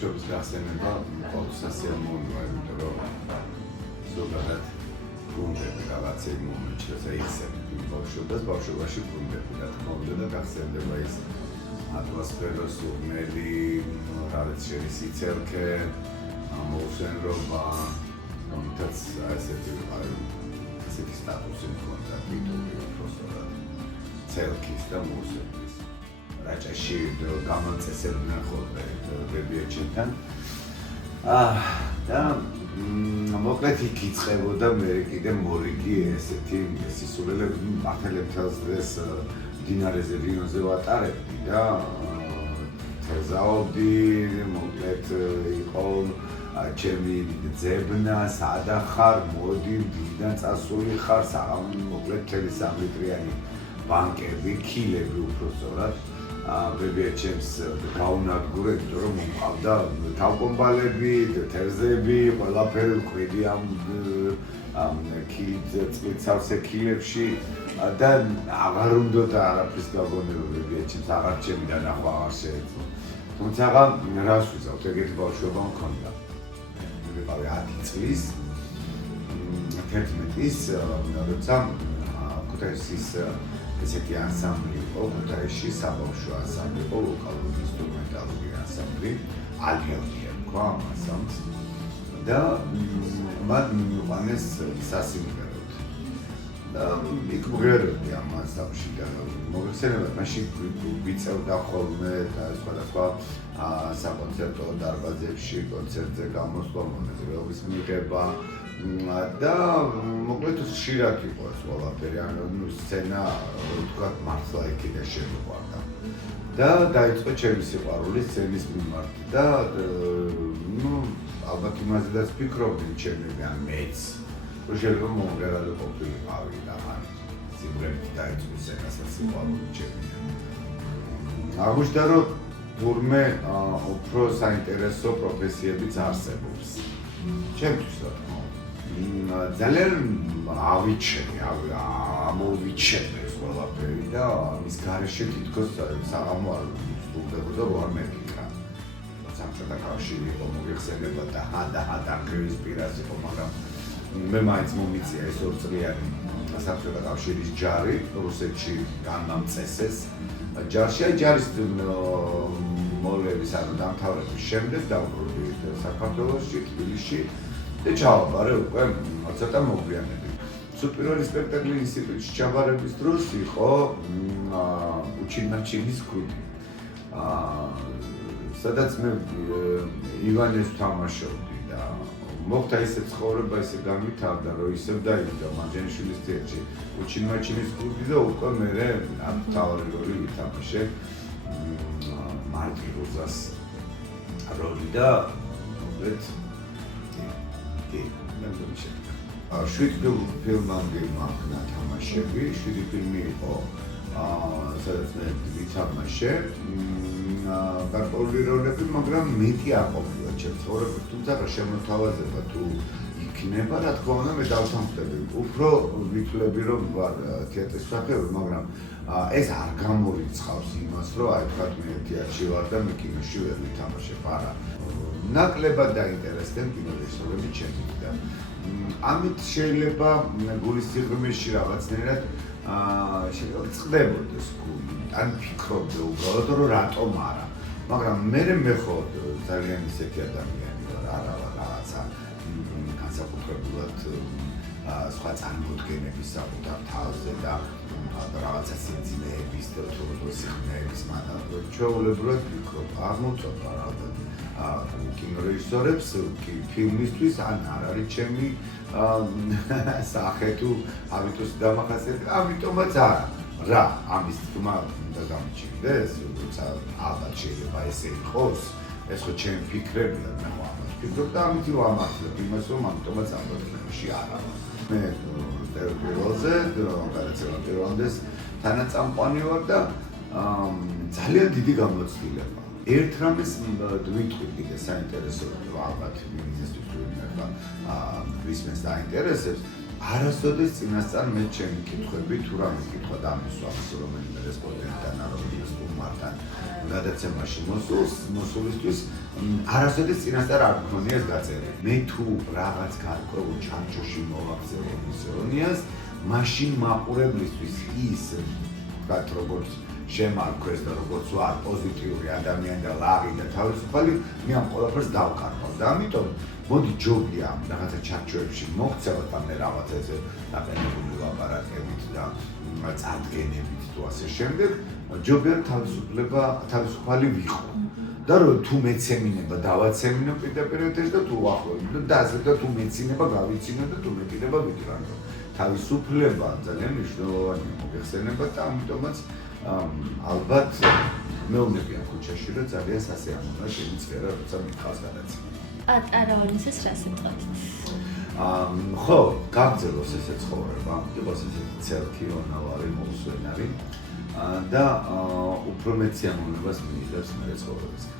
ბავშვობის გახსენება ყოველთვის სასიამოვნოა, იმიტომ რომ ზოგადად გუნდები რაღაცები მომიჩნევს, იხსენებ ბავშვობას, ბავშვობაში გუნდები რა თქმა უნდა და გახსენდება ის ატმოსფერო, სურნელი, რაღაც შენი სიცელქე, მოუსვენრობა, რომელთაც ესეთი სტატუსი მქონდა ტიტული უბრალოდ ცელქის და მოუსვენრის. რაჭაში გამომწესებდნენ ხოლმე ბებიაჩენთან. და მოკლედ იქ იწყებოდა მე კიდე მორიგი ესეთი სისულელები მართლებთას დღეს მდინარეზე რიონზე ვატარებდი და თეზაობდი, მოკლედ იყო ჩემი ძებნა, სადა ხარ, მოდი, მდინიდან წასული ხარ, მოკლედ მთელი 3 ლიტრიანი ბანკები, ქილები უბრალოდ ბებიაჩემს გაუნადგურე, იმიტომ რომ მომყავდა თავკომბალები, თევზები, ყველაფერი ვყვიდი ამ წყლით სავსე ქილებში და აღარ უნდოდა არაფრის გაგონება ბებიაჩემს, აღარ ჩემი დანახვა აღარ შეეძლო. თუმცა რას ვიზავთ, ეგეთი ბავშვობა მქონდა. მე ვიყავი 10 წლის, 11-ის, როცა ქუთაისის ესეთი ანსამბლი იყო, ქუთაისში საბავშვო ანსამბლი იყო, ვოკალური ინსტრუმენტალური ანსამბლი, ალიანია თქვა ამ ანსამბლს და მათ მიუყვანეს სასიმღეროდ. და იქ მღეროდი ამ ანსამბლში და მოგეხსენებათ, მაშინ ვიწევდა ხოლმე და სხვადასხვა საკონცერტო დარბაზებში, კონცერტზე გამოსვლა, მონაწილეობის მიღება და მოკლედ ხშირად იყო ეს ყველაფერი, ანუ სცენა ვთქვათ მართლა იქიდან შემოყვარდა. და დაიწყო ჩემი სიყვარული სცენის მიმართ და ალბათ იმაზედაც ვფიქრობდი ჩემი ან მეც, რომ შეიძლება მომღერალი ყოფილიყავი და მან სიმღერით დაიწყო სცენასაც სიყვარული ჩემი. აღმოჩნდა, რომ თურმე უფრო საინტერესო პროფესიებიც არსებობს. ჩემთვის რა თქმა უნდა. ძალიან ამოვიჩენე ეს ყველაფერი და მის გარეშე თითქოს საღამო არ ვსრულდებოდა, რომ არ მეკითხა. საბჭოთა კავშირი იყო მოგეხსენება და დანგრევის პირას იყო, მაგრამ მე მაინც მომიწია ეს 2 წლიანი საბჭოთა კავშირის ჯარი რუსეთში განმამწესეს ჯარში, ჯარის მოლევის ანუ დამთავრების შემდეგ დავბრუნდი საქართველოში, თბილისში და ჩავაბარე უკვე ცოტა მოგვიანებით. სუპირორი სპექტაკლი ინსტიტუტში ჩაბარების დროს იყო უჩინმაჩინის გუნდი. სადაც მე ივანეს ვთამაშობდი და მოხდა ისე ცხოვრება, ისე გამვითარდა, რომ ისევ დაიწყო მარჯანიშვილის თეატრში უჩინმაჩინის გუნდი და უკვე მე მთავარი როლი ვითამაშე მარკიროზას როლი და მოკლედ შვიდ ფილმამდე მაქვს თამაშები, 7 ფილმი იყო, სადაც მე ვითამაშე, გარკვეული როლები, მაგრამ მეტი არ ყოფილა ჩემს ცხოვრებაში, თუმცა შემოთავაზება თუ იქნება, რა თქმა უნდა, მე დავთანხმდები. უფრო ვითვლები, რომ ვარ თეატრის მსახიობი, მაგრამ ეს არ გამორიცხავს იმას, რომ აი თქვათ მე თეატრში ვარ და მე კინოში ვერ ვითამაშებ, არა. ნაკლებად დაინტერესდნენ კინორეჟისორები ჩემით და ამით შეიძლება გულის სიღრმეში რაღაცნაირად შეიძლება წყდებოდეს გული, ან ფიქრობდე უბრალოდ, რომ რატომ არა. მაგრამ მე ხო ძალიან ისეთი ადამიანი ვარ, არა რაღაცა განსაკუთრებულად სხვა წარმოდგენების საკუთარ თავზე და რაღაცა სიმძიმეების და სიღრმეების მანავე ჩვეულებრივად ვფიქრობ, აღმოწოთა რაღაც კინორეჟისორებს ფილმისთვის ან არ არის ჩემი სახე თუ ამიტოს დამახასიათებელი, ამიტომაც არა. რა, ამის თქმა უნდა გამოჩნდეს, როცა ალბათ შეიძლება ესე იყოს, ეს ხო ჩემი ფიქრებია, მე ხო ამას ვფიქრობ და ამით ვამართლებ იმას, რომ ამიტომაც ალბათ ფილმში არა. მე პირველზე, გადაცემა პირველანდეს თანაწამყვანი ვარ და ძალიან დიდი გამოცდილება. ერთ რამეს ვიტყვი კიდე საინტერესო ალბათ ვინმესთვის თუ ვინმე ვისმენს დაინტერესებს, არასოდეს წინასწარ მე ჩემი კითხვები თუ რამე კითხვა დამისვამს რომელიმე რესპონდენტთან ან რომელიმე სტუმართან გადაცემაში მოსულისთვის არასოდეს წინასწარ არ მქონია ეს გაწერილი. მე თუ რაღაც გარკვეულ ჩარჩოში მოვაგზავნო მისიონიას, მაშინ მაყურებლისთვის ის ვთქვათ როგორც შემარქვეს და როგორც ვარ პოზიტიური ადამიანი და ლაღი და თავისუფალი, მე ამ ყველაფერს დავკარგავ და ამიტომ მოდი ჯობია რაღაცა ჩარჩოებში მოგცევათ ამ რაღაცაზე დაყენებული ლაპარაკებით და წარდგენებით თუ ასე შემდეგ, ჯობია თავისუფალი ვიყო. და რომ თუ მეცემინება დავაცემინო პირდაპირ ეთერში და თუ უახლოებით და ასე და თუ მეცინება გავიცინო და თუ მეკიდება ვიტყვანო. თავისუფლება ძალიან მნიშვნელოვანია მოგეხსენება და ამიტომაც ალბათ მეუბნებიან ქუჩაში რომ ძალიან სასიამოვნოა შემიწერა როცა მითხავს გადაცემა. პატარაონისას რას ეტყობთ? ხო, გაგრძელოს ესე ცხოვრება, იყოს ესე ცელქი, ონავარი, მოუსვენარი და უფრო მეტ სიამოვნებას მიიღებს მე ცხოვრებისგან.